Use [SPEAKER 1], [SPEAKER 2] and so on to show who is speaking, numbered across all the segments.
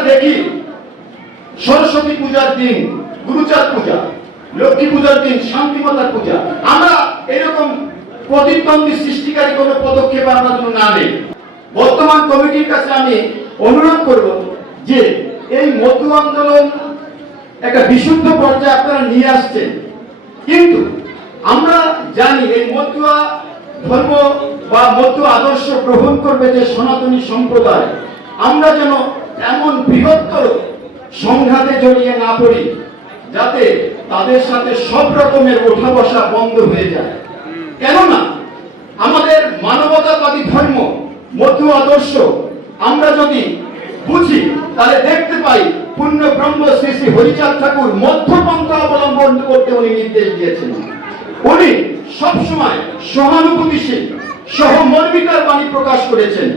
[SPEAKER 1] আমরা দেখি সরস্বতী পূজার দিন, গুরুচাঁদ পূজা, লক্ষ্মী পূজার দিন শান্তিমাতার পূজা। আমরা এরকম প্রতিদ্বন্দ্বী সৃষ্টিকারী কোনো পদক্ষেপ আমরা যেন না নেই। বর্তমান কমিটির কাছে আমি অনুরোধ করব যে এই মধু আন্দোলন একটা বিশুদ্ধ পর্যায়ে আপনারা নিয়ে আসছেন। কিন্তু আমরা জানি এই মতুয়া ধর্ম বা মতু আদর্শ গ্রহণ করবে যে সনাতনী সম্প্রদায়। আমরা যেন এমন বৃহত্তর সংঘাতে জড়িয়ে না পড়ি, যাতে তাদের সাথে সব রকমের ওঠা বসা বন্ধ হয়ে যায়। কেননা, আমাদের মানবতাবাদী ধর্ম, মধ্য আদর্শ, আমরা যদি বুঝি, তাহলে দেখতে পাই পূর্ণ ব্রহ্ম শ্রী শ্রী হরিচাঁদ ঠাকুর মধ্যপন্থা অবলম্বন করতে উনি নির্দেশ দিয়েছেন। উনি সবসময় সহানুভূতিশীল, সহমর্মিতার বাণী প্রকাশ করেছেন।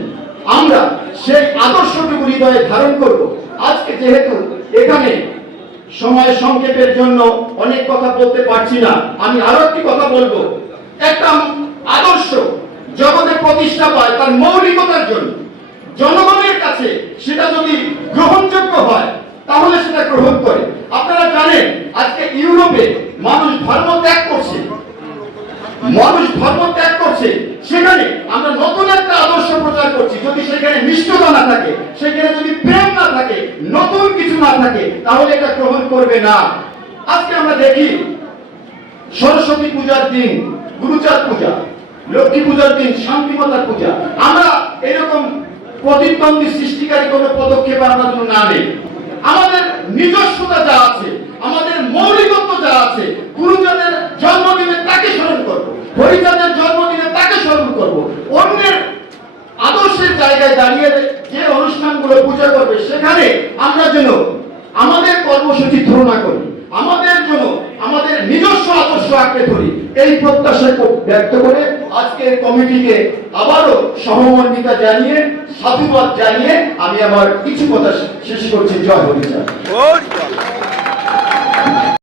[SPEAKER 1] আমরা সেই আদর্শটুকু হৃদয়ে ধারণ করব। আজকে যেহেতু এখানে সময় সংক্ষেপের জন্য অনেক কথা বলতে পারছি না, আমি আরও একটি কথা বলব। একটা আদর্শ জগতে প্রতিষ্ঠা পায় তার মৌলিকতার জন্য। জনগণের কাছে সেটা যদি গ্রহণযোগ্য হয়, তাহলে সেটা গ্রহণ করে। আপনারা জানেন, আজকে ইউরোপে মানুষ ধর্ম ত্যাগ করছে। মানুষ ধর্ম ত্যাগ করছে। সেখানে আমরা নতুন একটা আদর্শ প্রচার করছি। যদি মিষ্টতা না থাকে, সেখানে যদি প্রেম না থাকে, নতুন কিছু না থাকে, তাহলে এটা গ্রহণ করবে না। আজকে আমরা দেখি, সরস্বতী পূজার দিন, গুরুচাঁদ পূজা, লক্ষ্মী পূজার দিন, শান্তিমাতার পূজা। আমরা এরকম প্রতিদ্বন্দ্বী সৃষ্টিকারী কোনো পদক্ষেপ আমরা যেন না নেই। আমাদের নিজস্বতা যা আছে, আমাদের মৌলিকত্ব যা আছে গুরুজনের জন্মদিনে তাকে স্মরণ করব হরিজনের জন্মদিনে তাকে স্মরণ করব। জায়গায় দাঁড়িয়ে যে অনুষ্ঠানগুলো পূজা করবে, সেখানে আমরা যেন আমাদের কর্মসূচি ধারণা করি, আমাদের জন্য আমাদের নিজস্ব আদর্শ আঁকড়ে ধরি, এই প্রত্যাশা ব্যক্ত করে আজকের কমিটিকে আবারও সহমর্মিতা জানিয়ে, সাধুবাদ জানিয়ে আমি আমার কিছু কথা শেষ করছি জয়
[SPEAKER 2] Good.